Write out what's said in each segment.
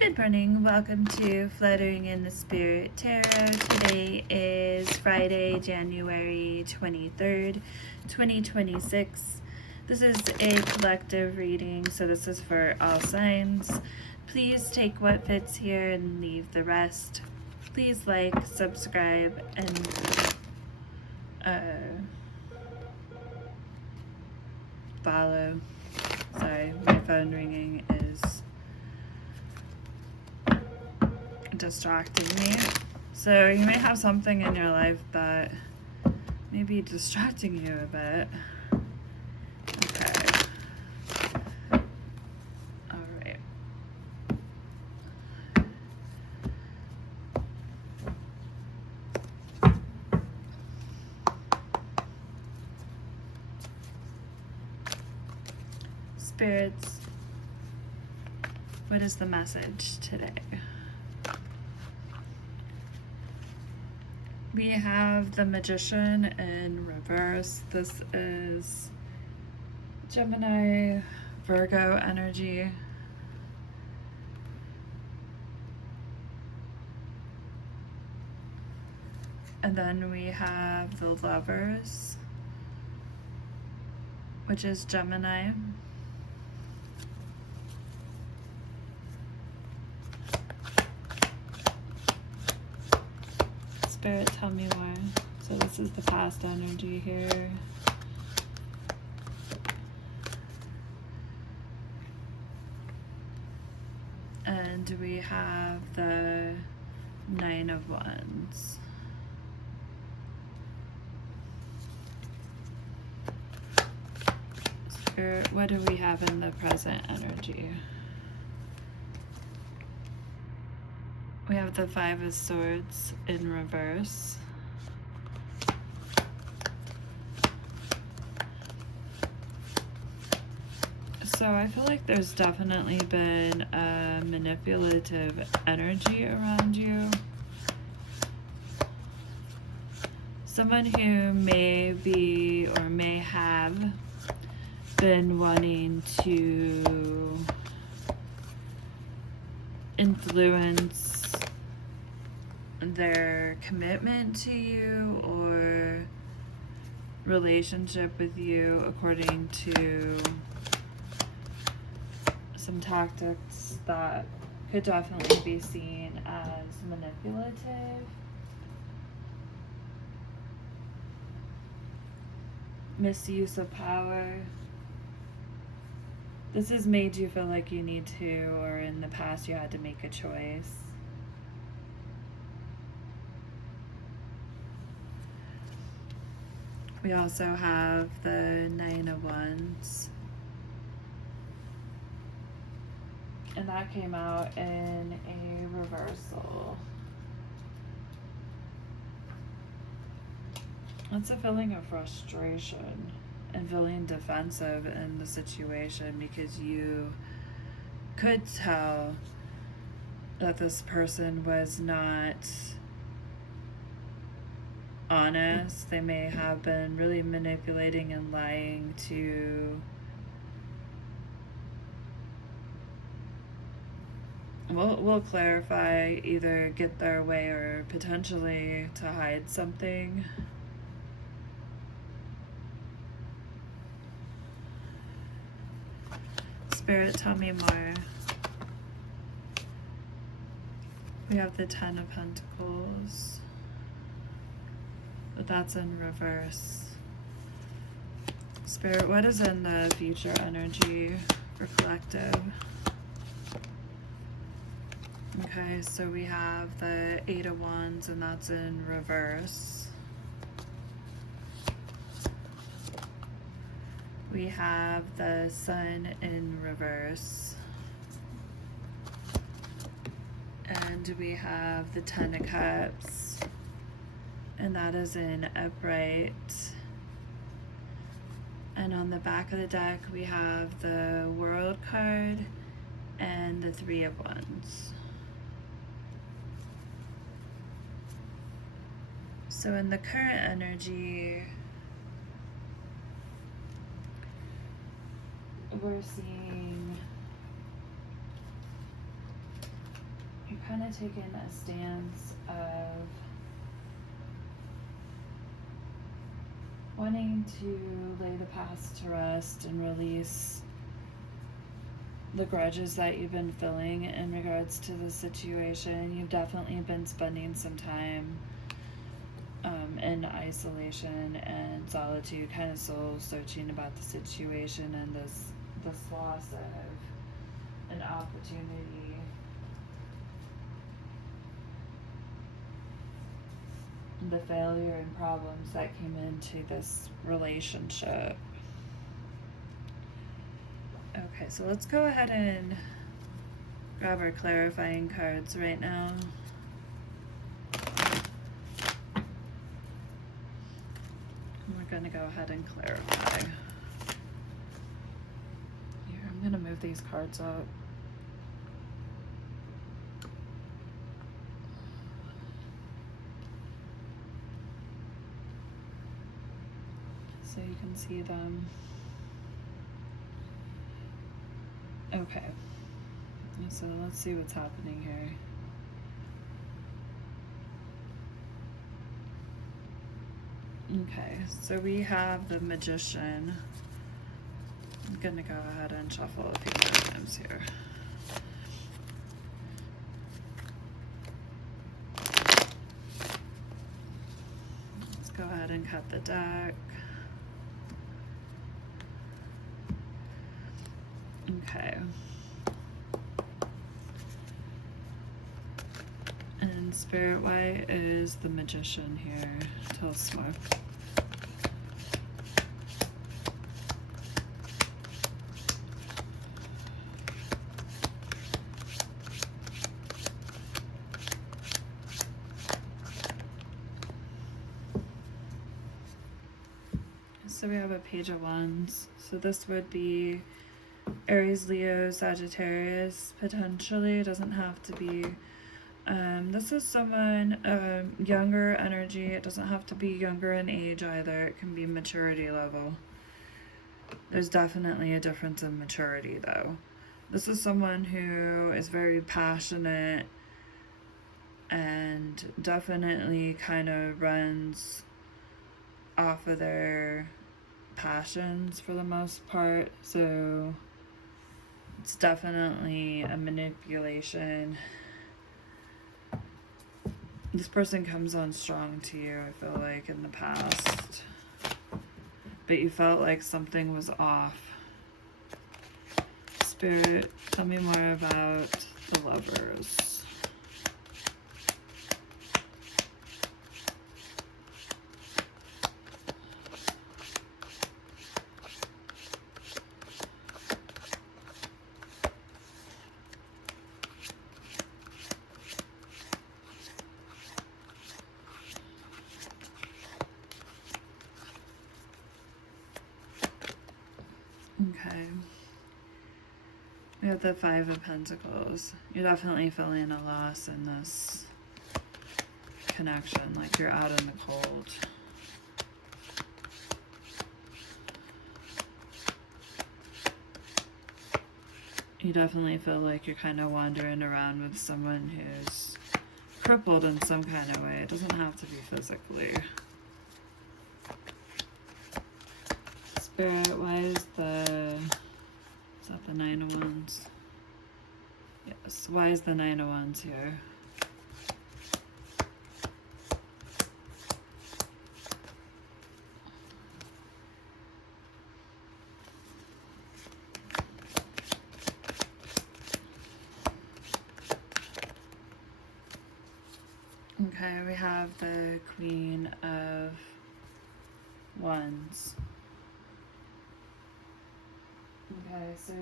Good morning. Welcome to Fluttering in the Spirit Tarot. Today is Friday, January 23rd, 2026. This is a collective reading, so this is for all signs. Please take what fits here and leave the rest. Please like, subscribe, and follow. Sorry, my phone ringing is distracting me. So you may have something in your life that may be distracting you a bit. Okay. Alright. Spirits, what is the message today? We have the Magician in reverse. This is Gemini, Virgo energy. And then we have the Lovers, which is Gemini. Spirit, tell me more. So this is the past energy here. And we have the Nine of Wands. Spirit, what do we have in the present energy? We have the Five of Swords in reverse. So I feel like there's definitely been a manipulative energy around you. Someone who may be or may have been wanting to influence their commitment to you or relationship with you according to some tactics that could definitely be seen as manipulative. Misuse of power. This has made you feel like you need to, or in the past you had to make a choice. We also have the Nine of Wands. And that came out in a reversal. It's a feeling of frustration and feeling defensive in the situation because you could tell that this person was not honest. They may have been really manipulating and lying to we'll clarify, either get their way or potentially to hide something. Spirit, tell me more. We have the Ten of Pentacles, but that's in reverse. Spirit, what is in the future energy for collective? Okay, so we have the Eight of Wands, and that's in reverse. We have the Sun in reverse. And we have the Ten of Cups, and that is in upright. And on the back of the deck, we have the World card and the Three of Wands. So in the current energy, we're seeing you're kind of taking a stance of wanting to lay the past to rest and release the grudges that you've been feeling in regards to the situation. You've definitely been spending some time in isolation and solitude, kind of soul searching about the situation and this loss of an opportunity. The failure and problems that came into this relationship. Okay, so let's go ahead and grab our clarifying cards right now. We're going to go ahead and clarify. Here, I'm going to move these cards up. So you can see them. Okay. So let's see what's happening here. Okay, so we have the Magician. I'm gonna go ahead and shuffle a few more times here. Let's go ahead and cut the deck. Okay. And Spirit, why is the Magician here? Tell us more. So we have a Page of Wands. So this would be Aries, Leo, Sagittarius, potentially. It doesn't have to be. This is someone younger energy. It doesn't have to be younger in age either. It can be maturity level. There's definitely a difference in maturity though. This is someone who is very passionate and definitely kind of runs off of their passions for the most part. So it's definitely a manipulation. This person comes on strong to you, I feel like, in the past. But you felt like something was off. Spirit, tell me more about the Lovers. Okay. We have the Five of Pentacles. You're definitely feeling a loss in this connection, like you're out in the cold. You definitely feel like you're kind of wandering around with someone who's crippled in some kind of way. It doesn't have to be physically. Spirit, why is that the Nine of Wands? Yes, why is the Nine of Wands here? Okay, we have the Queen of Wands. Okay, so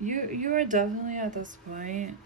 you are definitely at this point,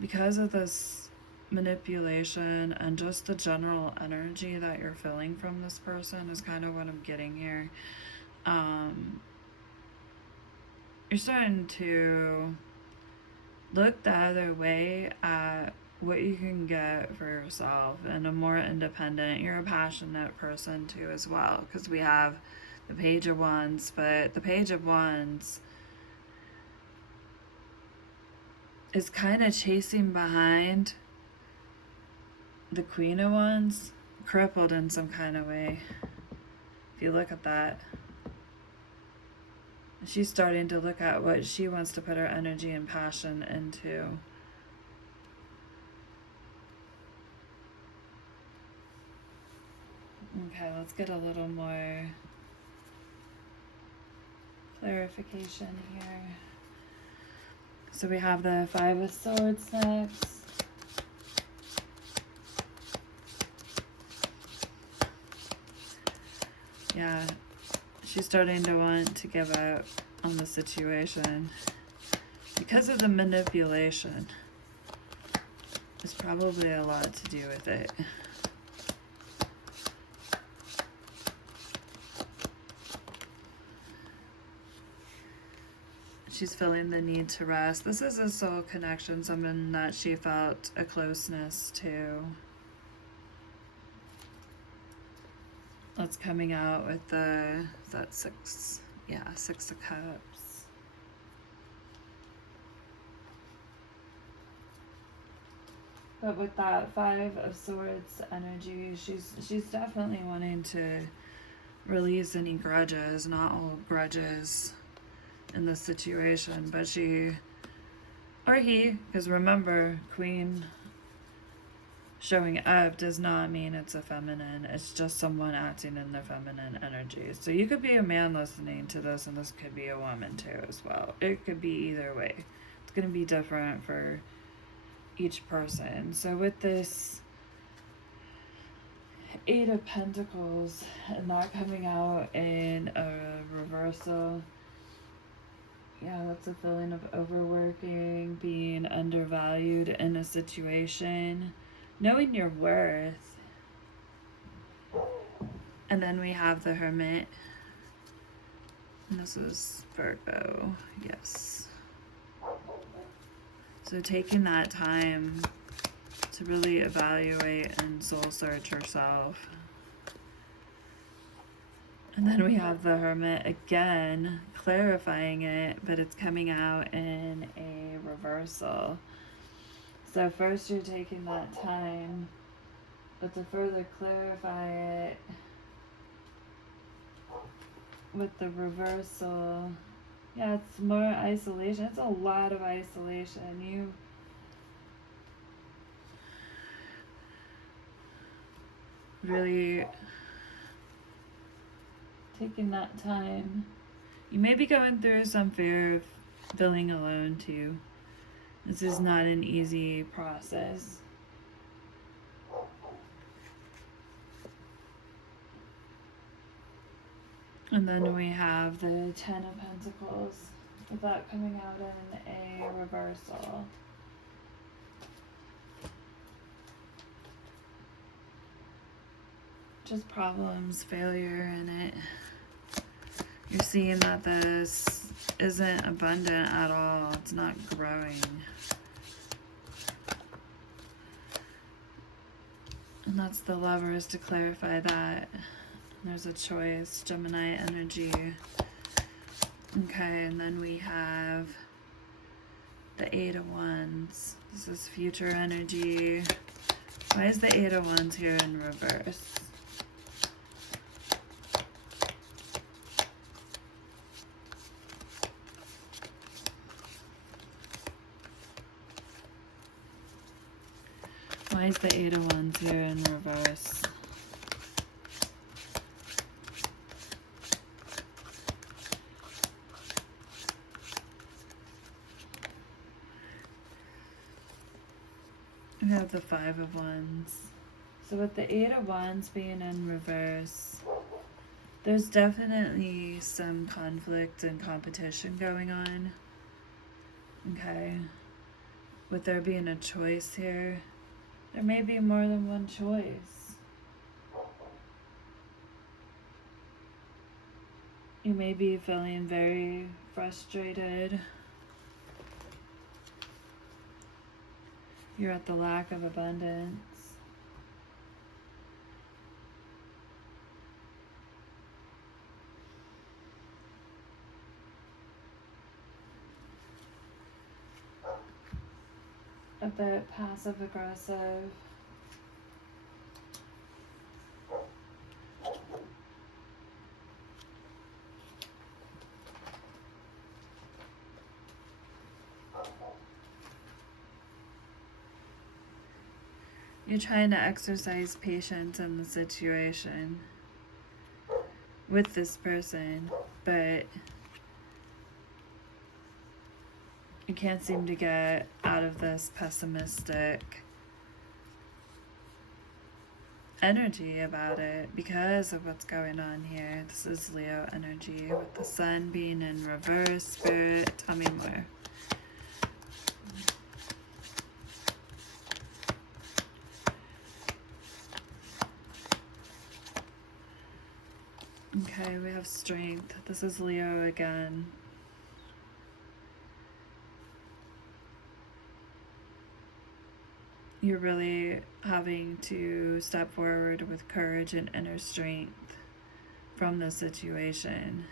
because of this manipulation and just the general energy that you're feeling from this person is kind of what I'm getting here. You're starting to look the other way at what you can get for yourself and a more independent. You're a passionate person too as well, because we have the Page of Wands, but the Page of Wands is kind of chasing behind the Queen of Wands, crippled in some kind of way. If you look at that, she's starting to look at what she wants to put her energy and passion into. Okay, let's get a little more clarification here. So we have the Five of Swords next. Yeah, she's starting to want to give up on the situation because of the manipulation. There's probably a lot to do with it. She's feeling the need to rest. This is a soul connection, someone that she felt a closeness to. That's coming out with the, is that six? Yeah, Six of Cups. But with that Five of Swords energy, she's definitely wanting to release any grudges, not all grudges in this situation, but she, or he, because remember, Queen showing up does not mean it's a feminine. It's just someone acting in their feminine energy. So you could be a man listening to this, and this could be a woman too as well. It could be either way. It's going to be different for each person. So with this Eight of Pentacles and that coming out in a reversal, yeah, that's a feeling of overworking, being undervalued in a situation, knowing your worth. And then we have the Hermit. And this is Virgo, yes. So taking that time to really evaluate and soul search yourself. And then we have the Hermit again, clarifying it, but it's coming out in a reversal. So first you're taking that time, but to further clarify it with the reversal, yeah, it's more isolation. It's a lot of isolation. You really taking that time. You may be going through some fear of feeling alone too. This is not an easy process. And then we have the Ten of Pentacles, with that coming out in a reversal. Just problems, failure in it. You're seeing that this isn't abundant at all. It's not growing. And that's the Lovers, to clarify that. There's a choice, Gemini energy. Okay, and then we have the Eight of Wands. This is future energy. Why is the Eight of Wands here in reverse? Why is the Eight of Wands here in reverse? We have the Five of Wands. So with the Eight of Wands being in reverse, there's definitely some conflict and competition going on. Okay. With there being a choice here, there may be more than one choice. You may be feeling very frustrated. You're at the lack of abundance. a bit passive aggressive. You're trying to exercise patience in the situation with this person, but you can't seem to get out of this pessimistic energy about it because of what's going on here. This is Leo energy with the sun being in reverse. Spirit, tell me more. Okay, we have strength. This is Leo again. You're really having to step forward with courage and inner strength from the situation.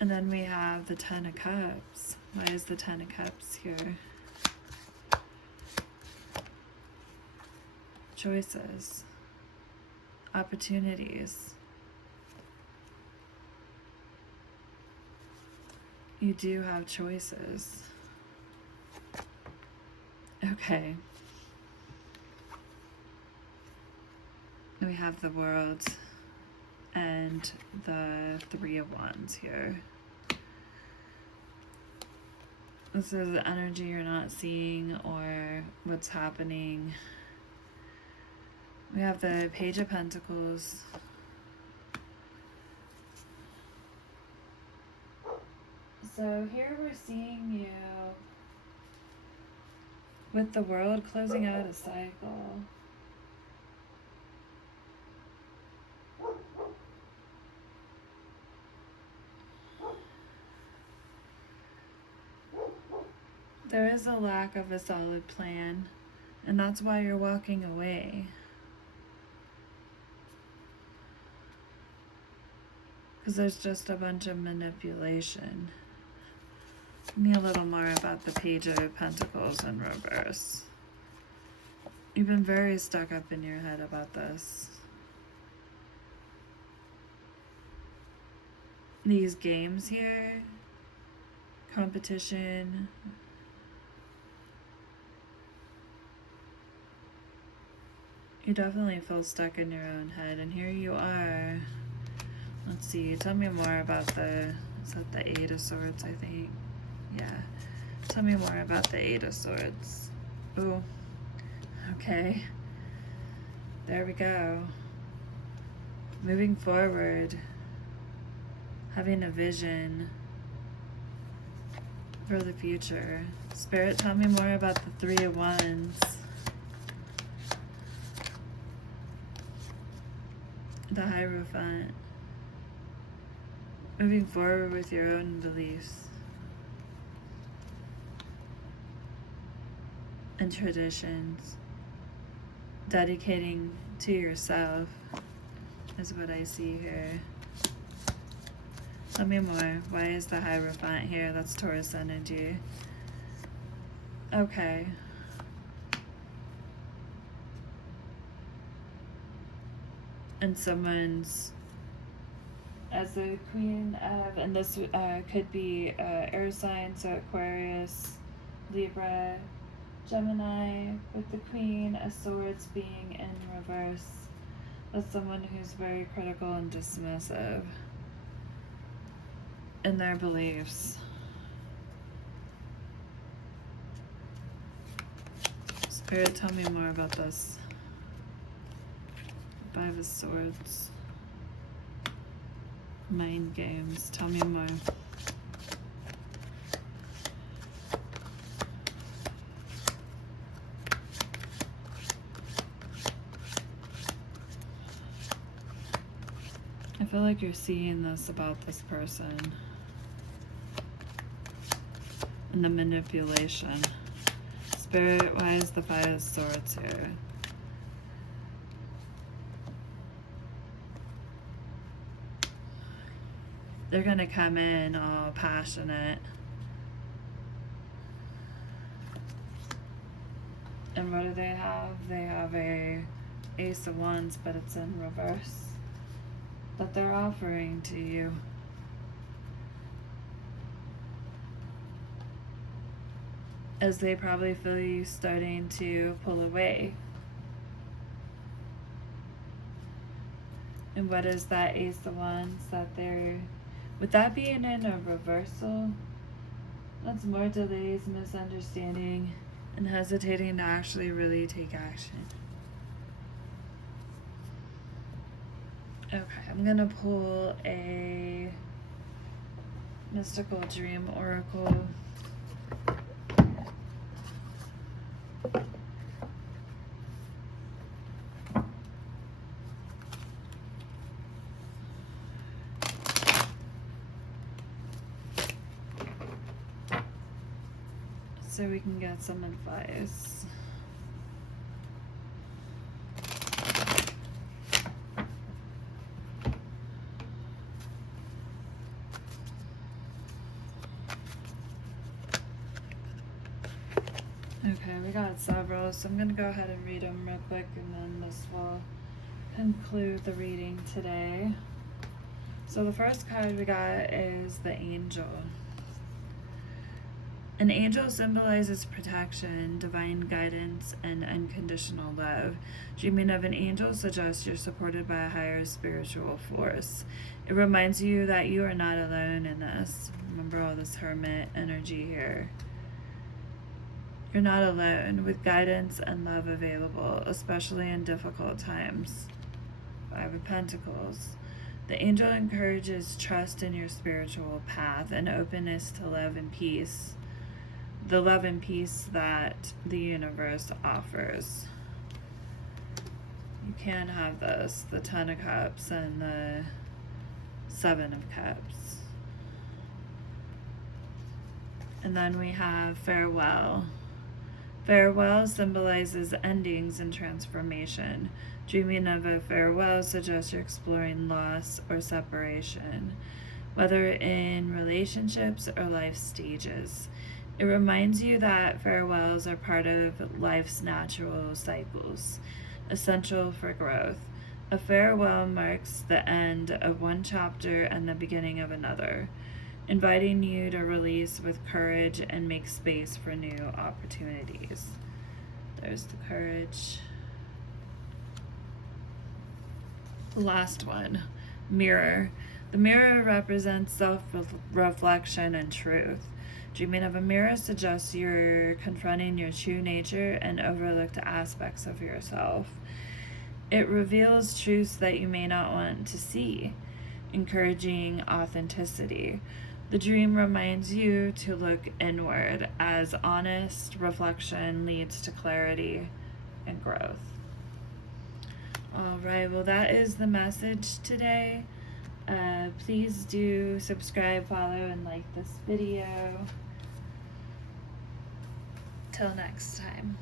And then we have the Ten of Cups. Why is the Ten of Cups here? Choices, opportunities. You do have choices. Okay. We have the World and the Three of Wands here. This is the energy you're not seeing or what's happening. We have the Page of Pentacles. So here we're seeing you with the World closing out a cycle. There is a lack of a solid plan, and that's why you're walking away. Because there's just a bunch of manipulation. Tell me a little more about the Page of Pentacles in reverse. You've been very stuck up in your head about this. These games here, competition. You definitely feel stuck in your own head, and here you are. Let's see, tell me more about is that the Eight of Swords, I think? Yeah. Tell me more about the Eight of Swords. Ooh. Okay. There we go. Moving forward. Having a vision for the future. Spirit, tell me more about the Three of Wands. The Hierophant. Moving forward with your own beliefs and traditions. Dedicating to yourself is what I see here. Tell me more. Why is the Hierophant here? That's Taurus energy. Okay. And someone's as the Queen of, and this could be air sign, so Aquarius, Libra, Gemini, with the Queen of Swords being in reverse. That's someone who's very critical and dismissive in their beliefs. Spirit, tell me more about this. Five of Swords. Mind games. Tell me more. I feel like you're seeing this about this person. And the manipulation. Spirit, why is the Five of Swords here? they're going to come in all passionate. And what do they have? They have a Ace of Wands, but it's in reverse, that they're offering to you. As they probably feel you starting to pull away. And what is that Ace of Wands that they're, with that being in a reversal, that's more delays, misunderstanding, and hesitating to actually really take action. Okay, I'm gonna pull a mystical dream oracle. So we can get some advice. Okay, we got several, so I'm going to go ahead and read them real quick, and then this will conclude the reading today. So the first card we got is the Angel. An angel symbolizes protection, divine guidance, and unconditional love. Dreaming of an angel suggests you're supported by a higher spiritual force. It reminds you that you are not alone in this. Remember all this hermit energy here. You're not alone, with guidance and love available, especially in difficult times. Five of Pentacles. The angel encourages trust in your spiritual path and openness to love and peace. The love and peace that the universe offers. You can have this, the Ten of Cups and the Seven of Cups. And then we have Farewell. Farewell symbolizes endings and transformation. Dreaming of a farewell suggests you're exploring loss or separation, whether in relationships or life stages. It reminds you that farewells are part of life's natural cycles, essential for growth. A farewell marks the end of one chapter and the beginning of another, inviting you to release with courage and make space for new opportunities. There's the courage. Last one, Mirror. The mirror represents self-reflection and truth. Dreaming of a mirror suggests you're confronting your true nature and overlooked aspects of yourself. It reveals truths that you may not want to see, encouraging authenticity. The dream reminds you to look inward, as honest reflection leads to clarity and growth. All right, well, that is the message today. Please do subscribe, follow, and like this video. Till next time.